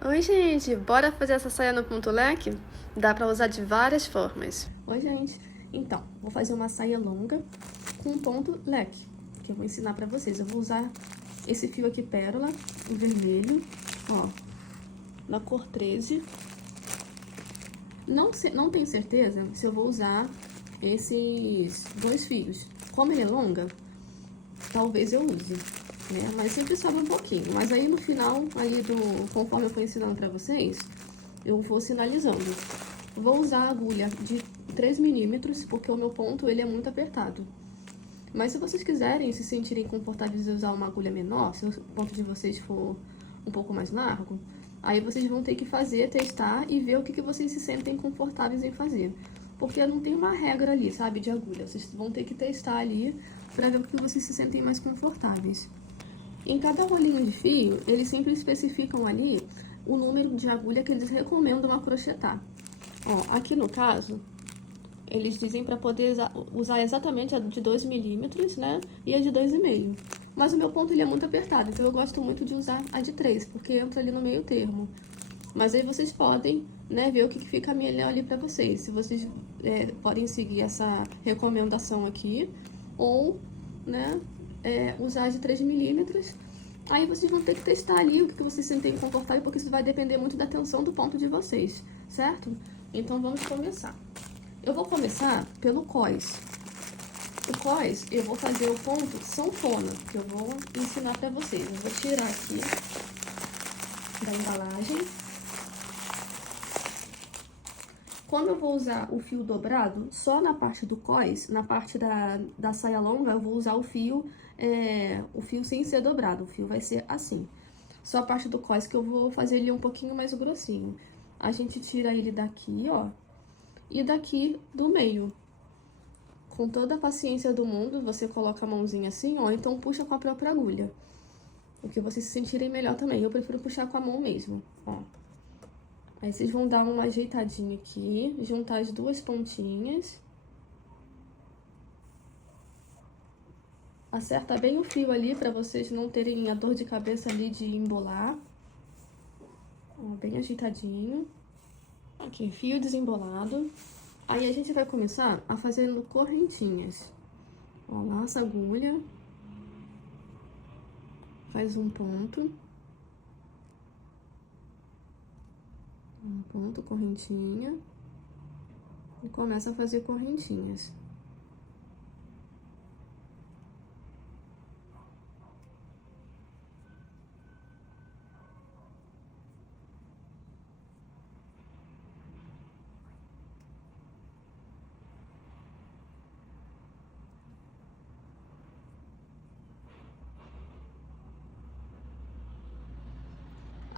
Oi, gente, bora fazer essa saia no ponto leque? Dá pra usar de várias formas. Oi, gente. Então, vou fazer uma saia longa com um ponto leque, que eu vou ensinar pra vocês. Eu vou usar esse fio aqui pérola, o vermelho, ó, na cor 13. Não tenho certeza se eu vou usar esses dois fios. Como ele é longa, talvez eu use, né? Mas sempre sobra um pouquinho. Mas aí no final, conforme eu for ensinando pra vocês, eu vou sinalizando. Vou usar a agulha de 3 milímetros, porque o meu ponto ele é muito apertado. Mas se vocês quiserem se sentirem confortáveis em usar uma agulha menor, se o ponto de vocês for um pouco mais largo, aí vocês vão ter que testar e ver o que vocês se sentem confortáveis em fazer. Porque não tem uma regra ali, sabe, de agulha. Vocês vão ter que testar ali pra ver o que vocês se sentem mais confortáveis. Em cada rolinho de fio, eles sempre especificam ali o número de agulha que eles recomendam a crochetar. Ó, aqui no caso, eles dizem para poder usar exatamente a de 2 milímetros, né? E a de 2,5. Mas o meu ponto ele é muito apertado, então eu gosto muito de usar a de 3, porque entra ali no meio termo. Mas aí vocês podem, né, ver o que fica melhor ali para vocês. Se vocês podem seguir essa recomendação aqui, ou, né, usar a de 3 milímetros. Aí vocês vão ter que testar ali o que vocês sentem confortável, porque isso vai depender muito da tensão do ponto de vocês, certo? Então vamos começar. Eu vou começar pelo cós. O cós, eu vou fazer o ponto sanfona, que eu vou ensinar pra vocês. Eu vou tirar aqui da embalagem. Como eu vou usar o fio dobrado, só na parte do cós, na parte da saia longa, eu vou usar o fio sem ser dobrado. O fio vai ser assim. Só a parte do cós que eu vou fazer ele um pouquinho mais grossinho. A gente tira ele daqui, ó, e daqui do meio. Com toda a paciência do mundo, você coloca a mãozinha assim, ó, então puxa com a própria agulha. O que vocês se sentirem melhor também. Eu prefiro puxar com a mão mesmo, ó. Aí vocês vão dar uma ajeitadinha aqui, juntar as duas pontinhas. Acerta bem o fio ali pra vocês não terem a dor de cabeça ali de embolar. Ó, bem ajeitadinho. Aqui, fio desembolado. Aí a gente vai começar a fazendo correntinhas. Ó, laça a agulha. Faz um ponto. Um ponto, correntinha. E começa a fazer correntinhas.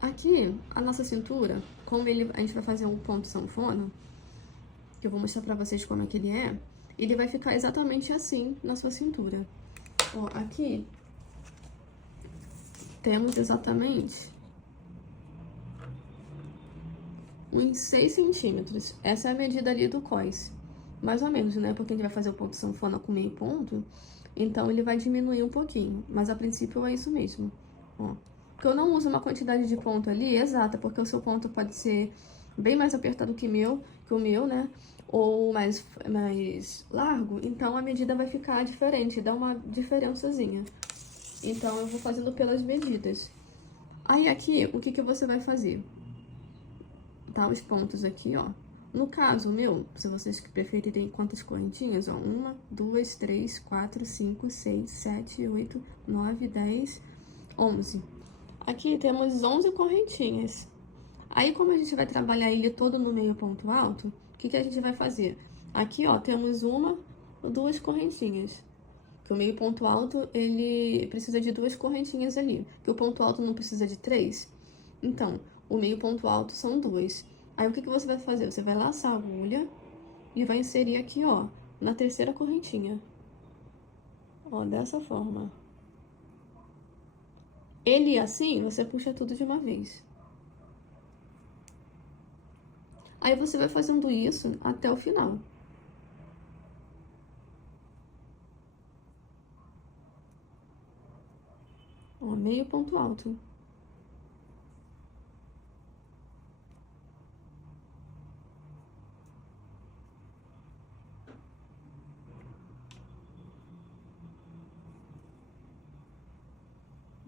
Aqui, a nossa cintura, como a gente vai fazer um ponto sanfona, que eu vou mostrar pra vocês como é que ele vai ficar exatamente assim na sua cintura. Ó, aqui temos exatamente uns 6 centímetros. Essa é a medida ali do cós. Mais ou menos, né? Porque a gente vai fazer o ponto sanfona com meio ponto, então ele vai diminuir um pouquinho. Mas a princípio é isso mesmo, ó. Porque eu não uso uma quantidade de ponto ali exata, porque o seu ponto pode ser bem mais apertado que o meu, né? Ou mais largo, então a medida vai ficar diferente, dá uma diferençazinha. Então eu vou fazendo pelas medidas. Aí aqui, o que você vai fazer? Tá os pontos aqui, ó. No caso meu, se vocês preferirem quantas correntinhas, ó, 1, 2, 3, 4, 5, 6, 7, 8, 9, 10, 11. Aqui temos 11 correntinhas. Aí, como a gente vai trabalhar ele todo no meio ponto alto, o que a gente vai fazer? Aqui, ó, temos 1 ou 2 correntinhas. Que o meio ponto alto, ele precisa de 2 correntinhas ali. Que o ponto alto não precisa de 3. Então, o meio ponto alto são 2. Aí, o que você vai fazer? Você vai laçar a agulha e vai inserir aqui, ó, na terceira correntinha. Ó, dessa forma. Ele assim, você puxa tudo de uma vez. Aí você vai fazendo isso até o final. Ó, meio ponto alto.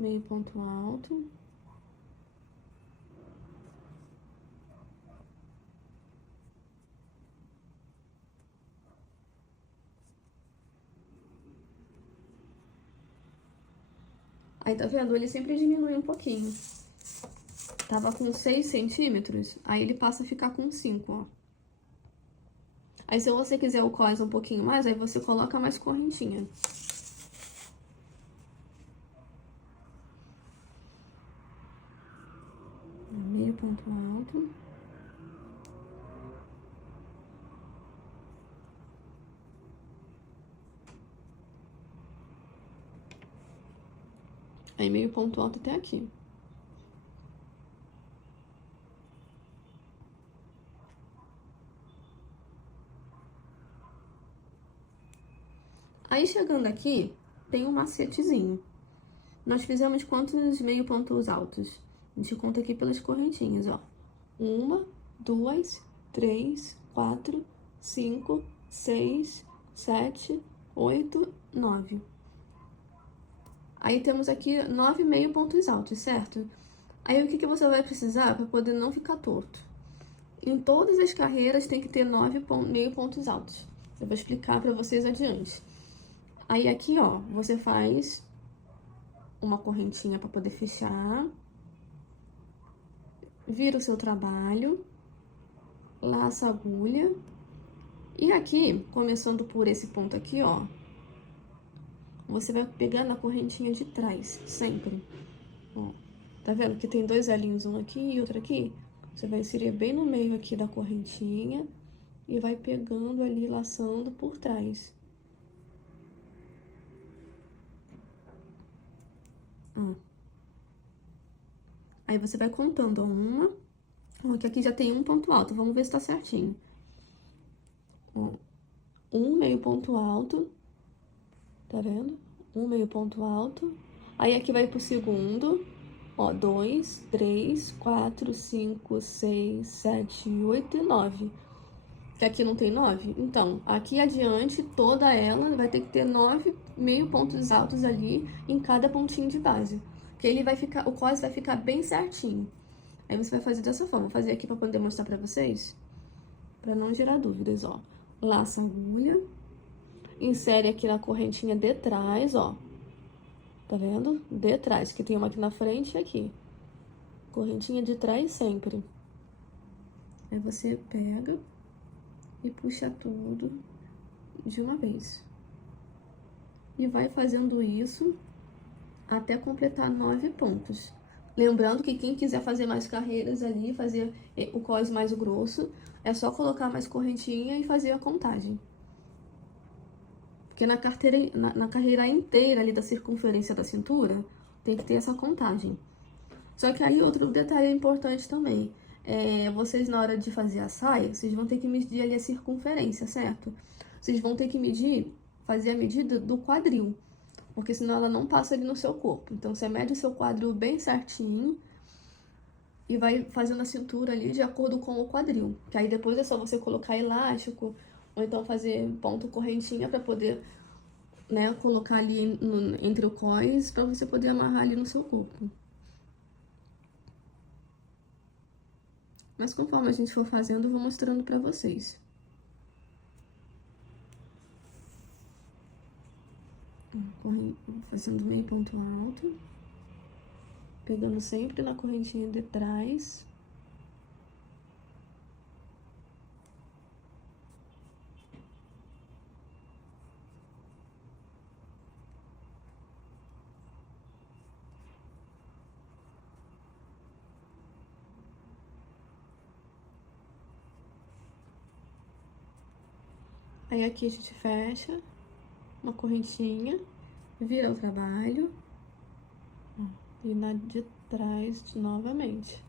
meio ponto alto. Aí, tá vendo? Ele sempre diminui um pouquinho. Tava com 6 centímetros, aí ele passa a ficar com 5, ó. Aí, se você quiser o cós um pouquinho mais, aí você coloca mais correntinha. Meio ponto alto. Aí, meio ponto alto até aqui. Aí, chegando aqui, tem um macetezinho. Nós fizemos quantos meio pontos altos? A gente conta aqui pelas correntinhas, ó. 1, 2, 3, 4, 5, 6, 7, 8, 9. Aí temos aqui 9 meio pontos altos, certo? Aí o que você vai precisar para poder não ficar torto? Em todas as carreiras tem que ter 9 meio pontos altos. Eu vou explicar para vocês adiante. Aí aqui, ó, você faz uma correntinha para poder fechar. Vira o seu trabalho. Laça a agulha. E aqui, começando por esse ponto aqui, ó, você vai pegar na correntinha de trás, sempre. Ó, tá vendo que tem 2 elinhos, um aqui e outro aqui? Você vai inserir bem no meio aqui da correntinha e vai pegando ali, laçando por trás. Ó. Aí você vai contando, ó, uma. Ó, que aqui já tem um ponto alto, vamos ver se tá certinho. Ó, um meio ponto alto, tá vendo? Um meio ponto alto. Aí aqui vai pro segundo, ó, 2, 3, 4, 5, 6, 7, 8 e 9. Que aqui não tem 9? Então, aqui adiante, toda ela vai ter que ter 9 meio pontos altos ali em cada pontinho de base. Que ele vai ficar, o cós vai ficar bem certinho. Aí você vai fazer dessa forma. Vou fazer aqui pra poder mostrar pra vocês. Pra não gerar dúvidas, ó. Laça a agulha. Insere aqui na correntinha de trás, ó. Tá vendo? De trás, que tem uma aqui na frente e aqui. Correntinha de trás sempre. Aí você pega e puxa tudo de uma vez. E vai fazendo isso até completar 9 pontos. Lembrando que quem quiser fazer mais carreiras ali, fazer o cós mais grosso, é só colocar mais correntinha e fazer a contagem. Porque na carreira inteira ali da circunferência da cintura, tem que ter essa contagem. Só que aí outro detalhe importante também. Vocês na hora de fazer a saia, vocês vão ter que medir ali a circunferência, certo? Vocês vão ter que medir, fazer a medida do quadril, porque senão ela não passa ali no seu corpo. Então você mede o seu quadril bem certinho e vai fazendo a cintura ali de acordo com o quadril. Que aí depois é só você colocar elástico ou então fazer ponto correntinha para poder, né, colocar ali entre o cós para você poder amarrar ali no seu corpo. Mas conforme a gente for fazendo, eu vou mostrando pra vocês. Fazendo meio ponto alto. Pegando sempre na correntinha de trás. Aí aqui a gente fecha uma correntinha, vira o trabalho e na de trás novamente.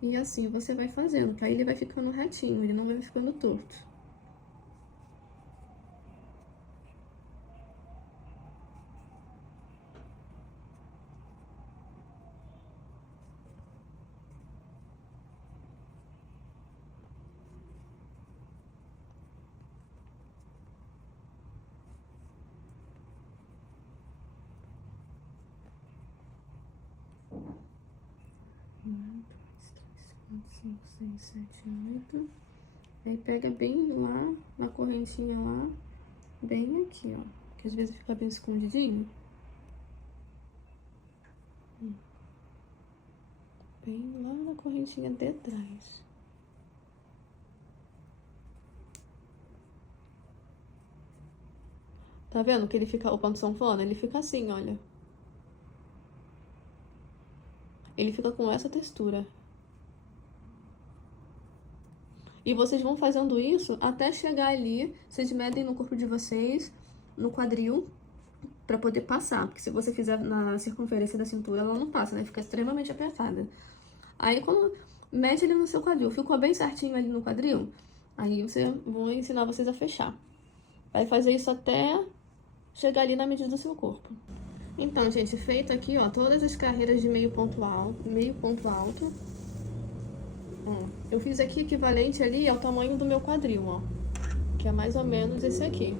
E assim você vai fazendo, que aí ele vai ficando retinho, ele não vai ficando torto. 5, 6, 7, 8. Aí pega bem lá, na correntinha lá, bem aqui, ó. Que às vezes fica bem escondidinho. Bem lá na correntinha de trás. Tá vendo que ele fica, o ponto sanfona? Ele fica assim, olha. Ele fica com essa textura. E vocês vão fazendo isso até chegar ali, vocês medem no corpo de vocês, no quadril, pra poder passar. Porque se você fizer na circunferência da cintura, ela não passa, né? Fica extremamente apertada. Aí, quando mede ali no seu quadril, ficou bem certinho ali no quadril, aí vou ensinar vocês a fechar. Vai fazer isso até chegar ali na medida do seu corpo. Então, gente, feito aqui, ó, todas as carreiras de meio ponto alto. Ó, eu fiz aqui equivalente ali ao tamanho do meu quadril, ó, que é mais ou menos esse aqui.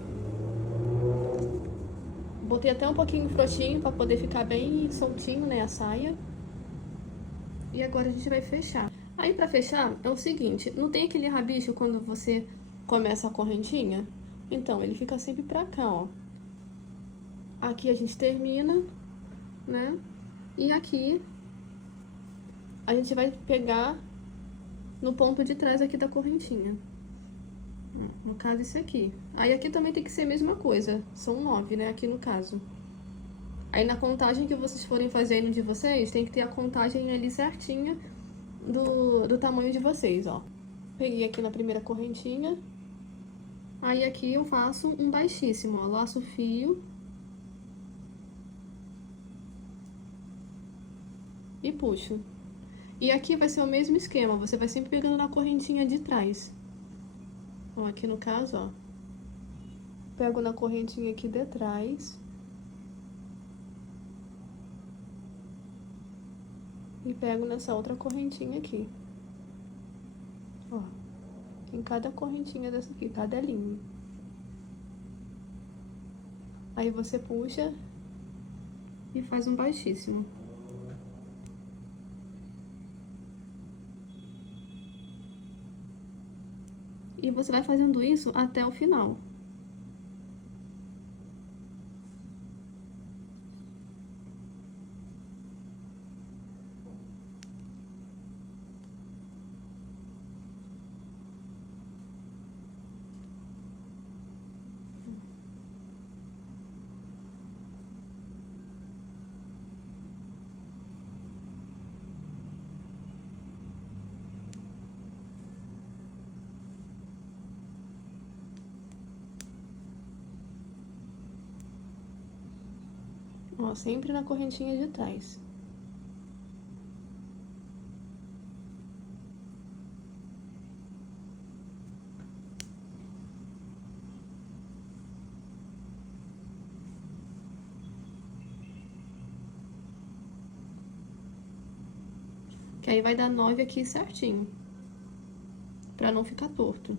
Botei até um pouquinho frouxinho pra poder ficar bem soltinho, né, a saia. E agora a gente vai fechar. Aí, pra fechar, é o seguinte, não tem aquele rabicho quando você começa a correntinha? Então, ele fica sempre pra cá, ó. Aqui a gente termina, né? E aqui a gente vai pegar no ponto de trás aqui da correntinha. No caso, esse aqui. Aí aqui também tem que ser a mesma coisa. São 9, né? Aqui no caso. Aí na contagem que vocês forem fazendo de vocês, tem que ter a contagem ali certinha do tamanho de vocês, ó. Peguei aqui na primeira correntinha. Aí aqui eu faço um baixíssimo, ó. Laço o fio. E puxo. E aqui vai ser o mesmo esquema, você vai sempre pegando na correntinha de trás. Ó, aqui no caso, ó. Pego na correntinha aqui de trás. E pego nessa outra correntinha aqui. Ó. Em cada correntinha dessa aqui, cada linha. Aí você puxa e faz um baixíssimo. E você vai fazendo isso até o final. Ó, sempre na correntinha de trás. Que aí vai dar 9 aqui certinho. Pra não ficar torto.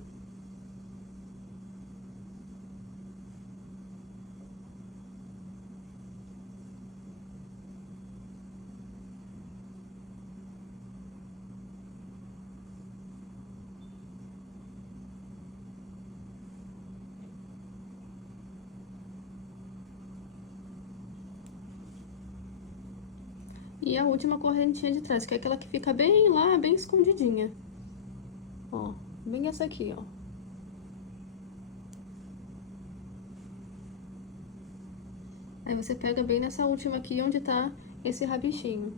E a última correntinha de trás, que é aquela que fica bem lá, bem escondidinha. Ó, bem essa aqui, ó. Aí você pega bem nessa última aqui, onde tá esse rabichinho.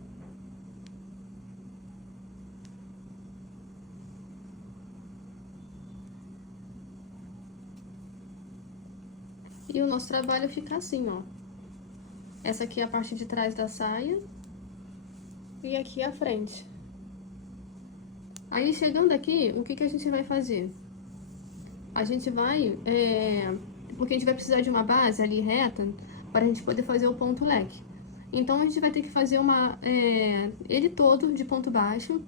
E o nosso trabalho fica assim, ó. Essa aqui é a parte de trás da saia. E aqui a frente. Aí, chegando aqui, o que que a gente vai fazer? A gente vai... porque a gente vai precisar de uma base ali reta para a gente poder fazer o ponto leque. Então, a gente vai ter que fazer ele todo de ponto baixo,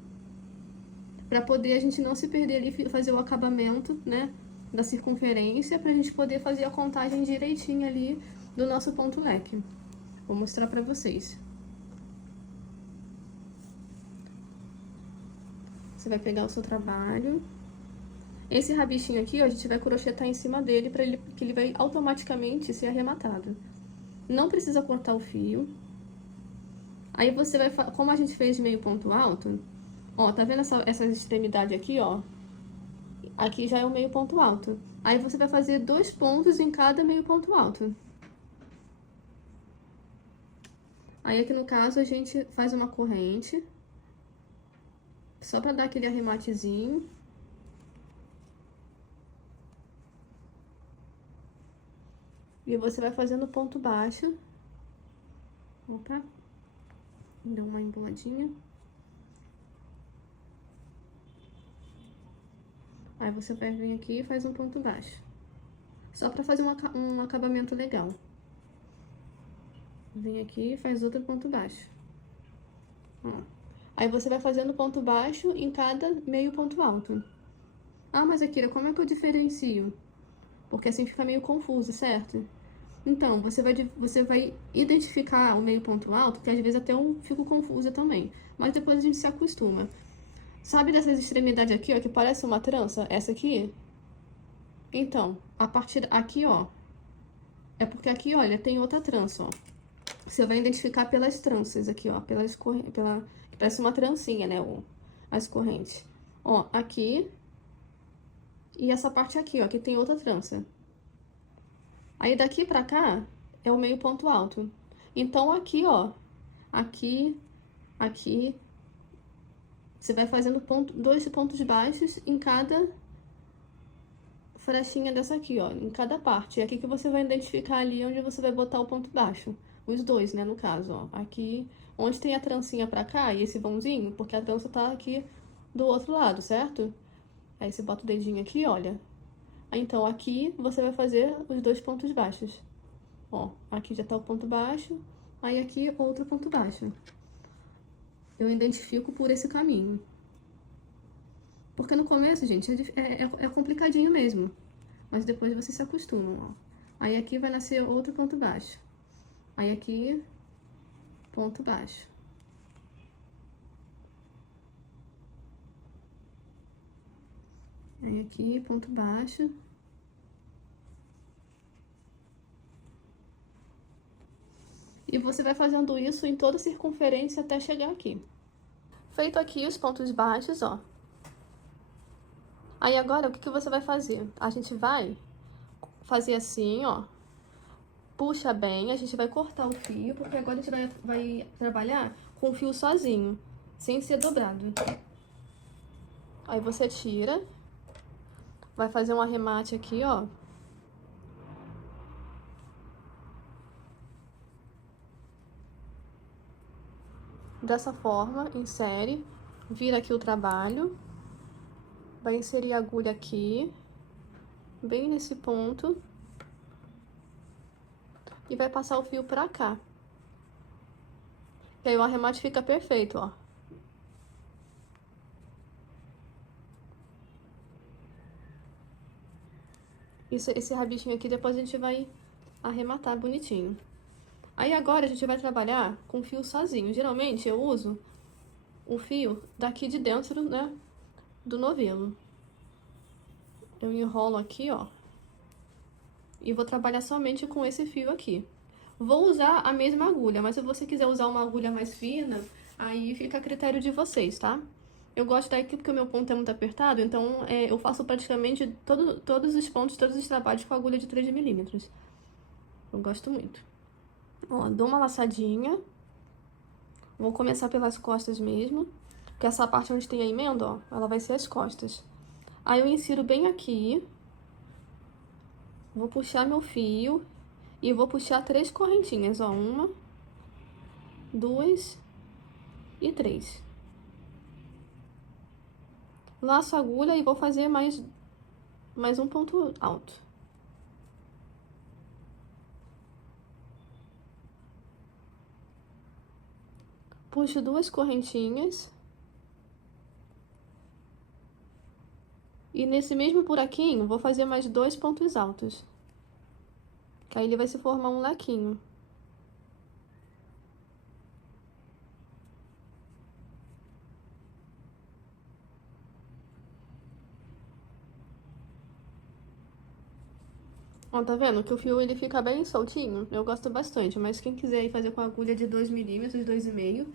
para poder a gente não se perder ali e fazer o acabamento, né, da circunferência, para a gente poder fazer a contagem direitinha ali do nosso ponto leque. Vou mostrar para vocês. Você vai pegar o seu trabalho. Esse rabichinho aqui, ó, a gente vai crochetar em cima dele que ele vai automaticamente ser arrematado. Não precisa cortar o fio. Aí você vai, como a gente fez meio ponto alto, ó, tá vendo essa extremidade aqui, ó? Aqui já é o meio ponto alto. Aí você vai fazer 2 pontos em cada meio ponto alto. Aí aqui no caso a gente faz uma corrente, só pra dar aquele arrematezinho. E você vai fazendo ponto baixo. Opa, deu uma emboladinha. Aí você vai vir aqui e faz um ponto baixo. Só pra fazer um acabamento legal. Vem aqui e faz outro ponto baixo. Ó. Aí você vai fazendo ponto baixo em cada meio ponto alto. Ah, mas Akira, como é que eu diferencio? Porque assim fica meio confuso, certo? Então, você vai identificar o meio ponto alto, que às vezes até eu fico confusa também. Mas depois a gente se acostuma. Sabe dessas extremidades aqui, ó, que parece uma trança? Essa aqui? Então, a partir aqui, ó, é porque aqui, olha, tem outra trança, ó. Você vai identificar pelas tranças aqui, ó, parece uma trancinha, né, as correntes. Ó, aqui e essa parte aqui, ó, que tem outra trança. Aí daqui pra cá é o meio ponto alto. Então aqui, ó, aqui, você vai fazendo 2 pontos baixos em cada frechinha dessa aqui, ó, em cada parte. É aqui que você vai identificar ali onde você vai botar o ponto baixo. Os dois, né, no caso, ó. Aqui, onde tem a trancinha pra cá e esse vãozinho, porque a trança tá aqui do outro lado, certo? Aí você bota o dedinho aqui, olha. Então, aqui você vai fazer os 2 pontos baixos. Ó, aqui já tá o ponto baixo, aí aqui outro ponto baixo. Eu identifico por esse caminho. Porque no começo, gente, é complicadinho mesmo. Mas depois vocês se acostumam, ó. Aí aqui vai nascer outro ponto baixo. Aí aqui, ponto baixo. Aí aqui, ponto baixo. E você vai fazendo isso em toda a circunferência até chegar aqui. Feito aqui os pontos baixos, ó. Aí agora, o que você vai fazer? A gente vai fazer assim, ó. Puxa bem, a gente vai cortar o fio, porque agora a gente vai trabalhar com o fio sozinho, sem ser dobrado. Aí você tira, vai fazer um arremate aqui, ó. Dessa forma, insere, vira aqui o trabalho, vai inserir a agulha aqui, bem nesse ponto, e vai passar o fio pra cá. E aí o arremate fica perfeito, ó. Esse rabichinho aqui depois a gente vai arrematar bonitinho. Aí agora a gente vai trabalhar com fio sozinho. Geralmente eu uso o fio daqui de dentro, né, do novelo. Eu enrolo aqui, ó. E vou trabalhar somente com esse fio aqui. Vou usar a mesma agulha, mas se você quiser usar uma agulha mais fina, aí fica a critério de vocês, tá? Eu gosto daqui porque o meu ponto é muito apertado, então eu faço praticamente todos os pontos, todos os trabalhos com agulha de 3 milímetros. Eu gosto muito. Ó, dou uma laçadinha. Vou começar pelas costas mesmo, porque essa parte onde tem a emenda, ó, ela vai ser as costas. Aí eu insiro bem aqui. Vou puxar meu fio e vou puxar 3 correntinhas, ó. 1, 2 e 3. Laço a agulha e vou fazer mais um ponto alto. Puxo 2 correntinhas. E nesse mesmo buraquinho, vou fazer mais 2 pontos altos. Que aí ele vai se formar um lequinho. Ó, tá vendo que o fio ele fica bem soltinho? Eu gosto bastante, mas quem quiser aí fazer com agulha de 2 milímetros, 2,5,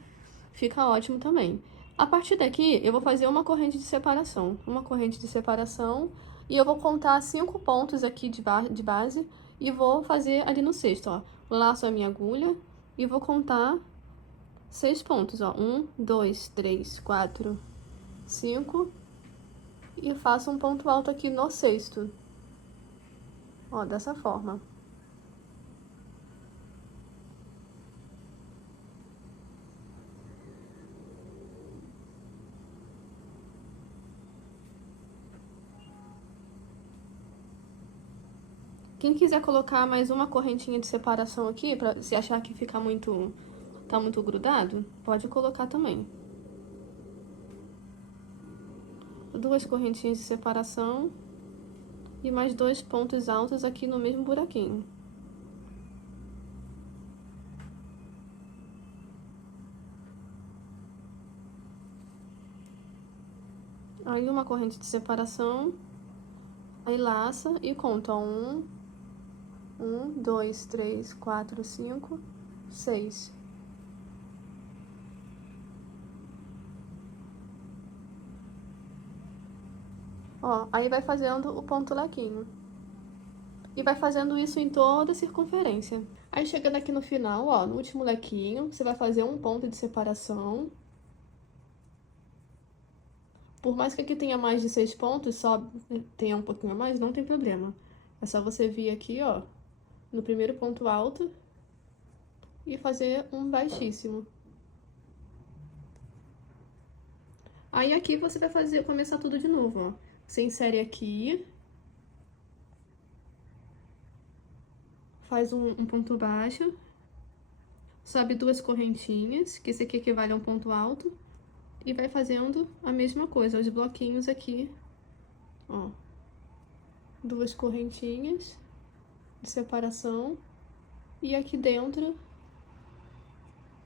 fica ótimo também. A partir daqui, eu vou fazer uma corrente de separação. Uma corrente de separação e eu vou contar 5 pontos aqui de base e vou fazer ali no sexto, ó. Laço a minha agulha e vou contar 6 pontos, ó. 1, 2, 3, 4, 5 e faço um ponto alto aqui no sexto. Ó, dessa forma. Quem quiser colocar mais uma correntinha de separação aqui, pra se achar que fica muito, tá muito grudado, pode colocar também. 2 correntinhas de separação e mais 2 pontos altos aqui no mesmo buraquinho. Aí uma corrente de separação, aí laça e conta 1, 2, 3, 4, 5, 6. Ó, aí vai fazendo o ponto lequinho. E vai fazendo isso em toda a circunferência. Aí chegando aqui no final, ó, no último lequinho, você vai fazer um ponto de separação. Por mais que aqui tenha mais de 6 pontos, só tenha um pouquinho a mais, não tem problema. É só você vir aqui, ó, no primeiro ponto alto e fazer um baixíssimo. Aí aqui você vai começar tudo de novo, ó. Você insere aqui, faz um ponto baixo, sobe 2 correntinhas, que esse aqui equivale a um ponto alto, e vai fazendo a mesma coisa, os bloquinhos aqui, ó. 2 correntinhas de separação, e aqui dentro,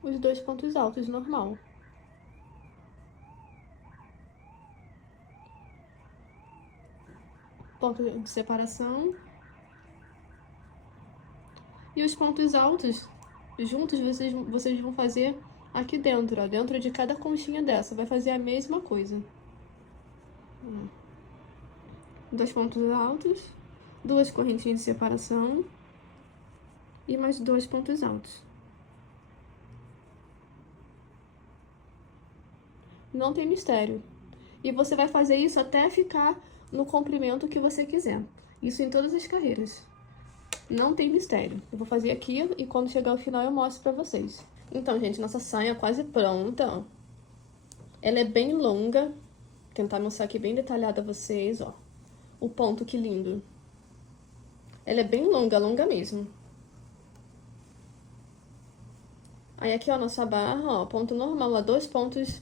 os 2 pontos altos, normal. Ponto de separação. E os pontos altos, juntos, vocês vão fazer aqui dentro, ó. Dentro de cada conchinha dessa, vai fazer a mesma coisa. 2 pontos altos, 2 correntinhas de separação e mais 2 pontos altos. Não tem mistério. E você vai fazer isso até ficar no comprimento que você quiser. Isso em todas as carreiras. Não tem mistério. Eu vou fazer aqui e quando chegar ao final eu mostro pra vocês. Então, gente, nossa saia é quase pronta, ó. Ela é bem longa. Vou tentar mostrar aqui bem detalhada a vocês, ó. O ponto, que lindo. Ela é bem longa, longa mesmo. Aí aqui, ó, nossa barra, ó, ponto normal, ó, 2 pontos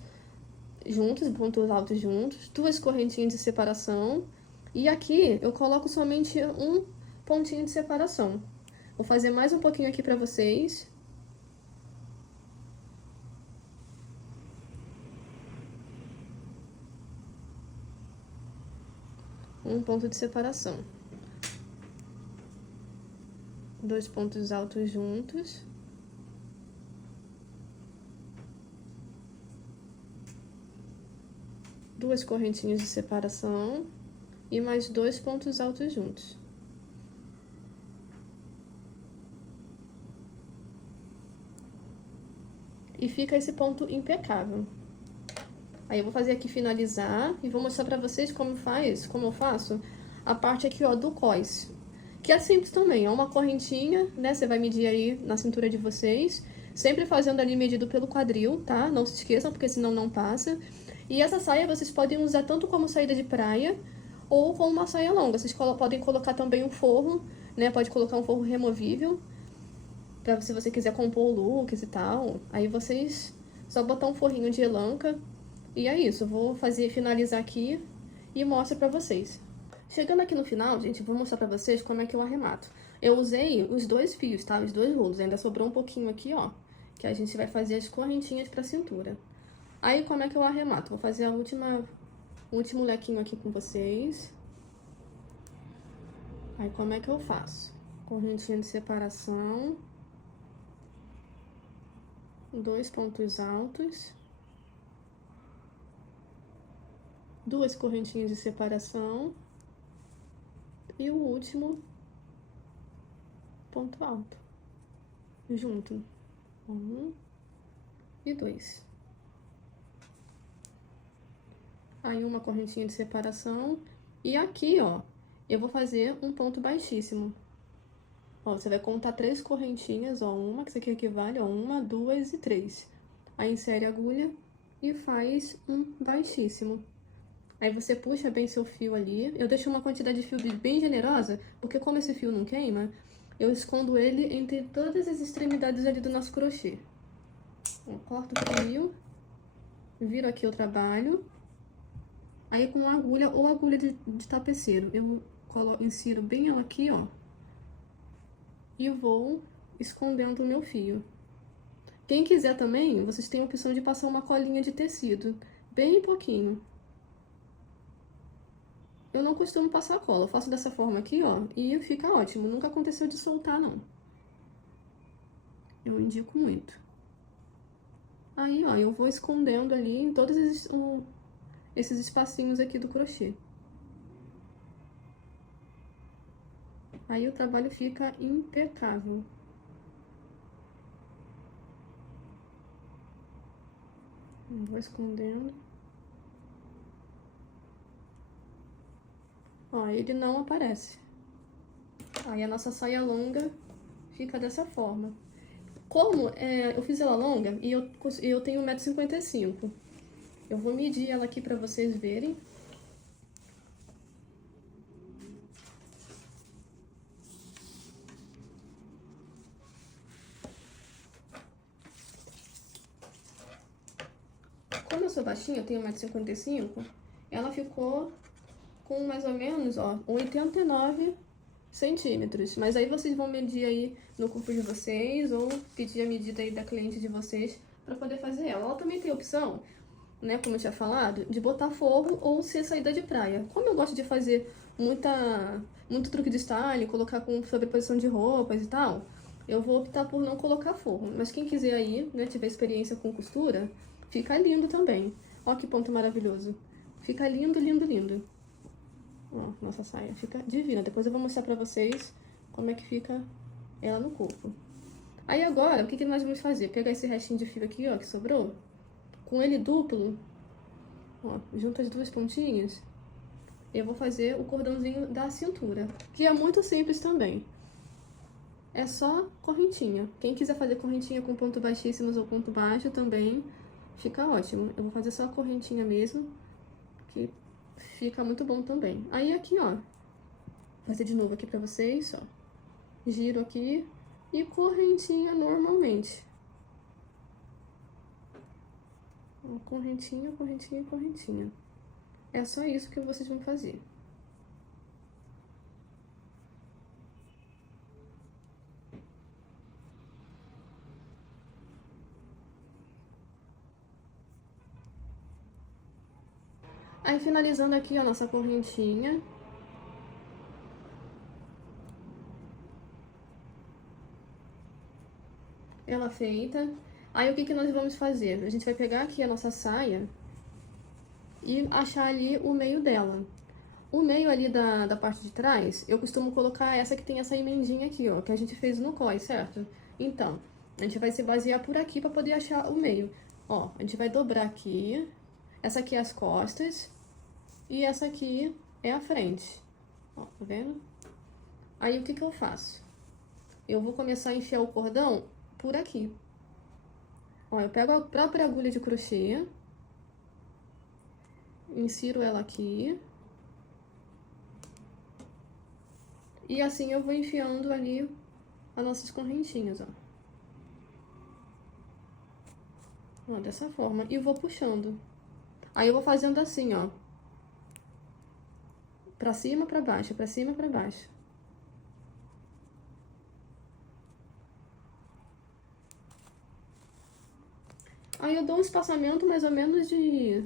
juntos, pontos altos juntos, 2 correntinhas de separação. E aqui eu coloco somente um pontinho de separação. Vou fazer mais um pouquinho aqui pra vocês. Um ponto de separação. 2 pontos altos juntos. Duas correntinhas de separação e mais 2 pontos altos juntos. E fica esse ponto impecável. Aí eu vou fazer aqui finalizar e vou mostrar pra vocês como eu faço a parte aqui, ó, do cós. Que é simples também, é uma correntinha, né? Você vai medir aí na cintura de vocês, sempre fazendo ali medido pelo quadril, tá? Não se esqueçam, porque senão não passa. E essa saia vocês podem usar tanto como saída de praia ou como uma saia longa. Vocês podem colocar também um forro, né? Pode colocar um forro removível, pra se você quiser compor looks e tal. Aí vocês só botar um forrinho de elanca. E é isso, eu vou finalizar aqui e mostro pra vocês. Chegando aqui no final, gente, vou mostrar pra vocês como é que eu arremato. Eu usei os 2 fios, tá? Os 2 rolos, ainda sobrou um pouquinho aqui, ó, que a gente vai fazer as correntinhas pra cintura. Aí, como é que eu arremato? Vou fazer o último lequinho aqui com vocês. Aí, como é que eu faço? Correntinha de separação, 2 pontos altos, 2 correntinhas de separação e o último ponto alto, junto, 1 e 2. Aí, uma correntinha de separação, e aqui, ó, eu vou fazer um ponto baixíssimo. Ó, você vai contar 3 correntinhas, ó, uma, que isso aqui equivale, ó, 1, 2 e 3. Aí, insere a agulha e faz um baixíssimo. Aí, você puxa bem seu fio ali. Eu deixo uma quantidade de fio bem generosa, porque como esse fio não queima, eu escondo ele entre todas as extremidades ali do nosso crochê. Ó, corto o fio, viro aqui o trabalho. Aí, com agulha ou agulha de tapeceiro, eu insiro bem ela aqui, ó. E vou escondendo o meu fio. Quem quiser também, vocês têm a opção de passar uma colinha de tecido, bem pouquinho. Eu não costumo passar cola, eu faço dessa forma aqui, ó, e fica ótimo. Nunca aconteceu de soltar, não. Eu indico muito. Aí, ó, eu vou escondendo ali em todos esses espacinhos aqui do crochê. Aí o trabalho fica impecável. Vou escondendo. Ó, ele não aparece. Aí a nossa saia longa fica dessa forma. Como eu fiz ela longa e eu tenho 1,55 m, eu vou medir ela aqui pra vocês verem. Como eu sou baixinha, eu tenho 1,55 m, ela ficou com mais ou menos, ó, 89 centímetros. Mas aí vocês vão medir aí no corpo de vocês ou pedir a medida aí da cliente de vocês pra poder fazer ela. Ela também tem a opção, né, como eu tinha falado, de botar forro ou ser saída de praia. Como eu gosto de fazer muito truque de style, colocar com sobreposição de roupas e tal, eu vou optar por não colocar forro. Mas quem quiser aí, né, tiver experiência com costura, fica lindo também. Ó que ponto maravilhoso. Fica lindo, lindo, lindo. Ó, nossa saia fica divina. Depois eu vou mostrar pra vocês como é que fica ela no corpo. Aí agora, o que nós vamos fazer? Pegar esse restinho de fio aqui, ó, que sobrou. Com ele duplo, ó, junto as 2 pontinhas, eu vou fazer o cordãozinho da cintura, que é muito simples também. É só correntinha. Quem quiser fazer correntinha com ponto baixíssimos ou ponto baixo também fica ótimo. Eu vou fazer só a correntinha mesmo, que fica muito bom também. Aí aqui, ó, vou fazer de novo aqui pra vocês, ó. Giro aqui e correntinha normalmente. Correntinha, correntinha, correntinha. É só isso que vocês vão fazer. Aí, finalizando aqui a nossa correntinha. Ela feita. Aí, o que nós vamos fazer? A gente vai pegar aqui a nossa saia e achar ali o meio dela. O meio ali da parte de trás, eu costumo colocar essa que tem essa emendinha aqui, ó, que a gente fez no cós, certo? Então, a gente vai se basear por aqui pra poder achar o meio. Ó, a gente vai dobrar aqui. Essa aqui é as costas e essa aqui é a frente. Ó, tá vendo? Aí, o que eu faço? Eu vou começar a enfiar o cordão por aqui. Ó, eu pego a própria agulha de crochê, insiro ela aqui. E assim eu vou enfiando ali as nossas correntinhas, ó. Ó, dessa forma. E vou puxando. Aí eu vou fazendo assim, ó. Pra cima, pra baixo, pra cima, pra baixo. Aí eu dou um espaçamento mais ou menos de...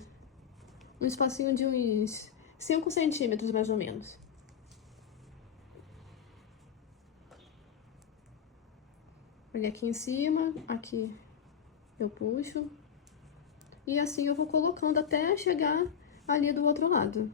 um espacinho de uns 5 centímetros, mais ou menos. Olha aqui em cima, aqui eu puxo. E assim eu vou colocando até chegar ali do outro lado.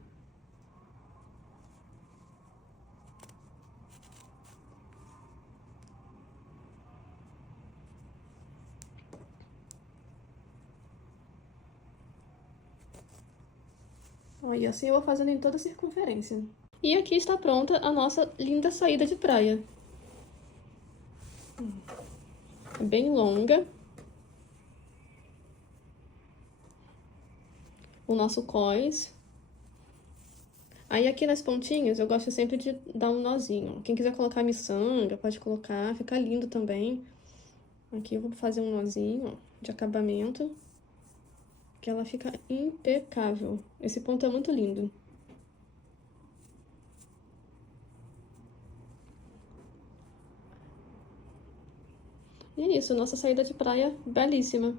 Ó, e assim eu vou fazendo em toda a circunferência. E aqui está pronta a nossa linda saída de praia. É bem longa. O nosso cós. Aí aqui nas pontinhas eu gosto sempre de dar um nozinho. Quem quiser colocar miçanga, pode colocar, fica lindo também. Aqui eu vou fazer um nozinho, ó, de acabamento, que ela fica impecável. Esse ponto é muito lindo. E é isso, nossa saída de praia belíssima.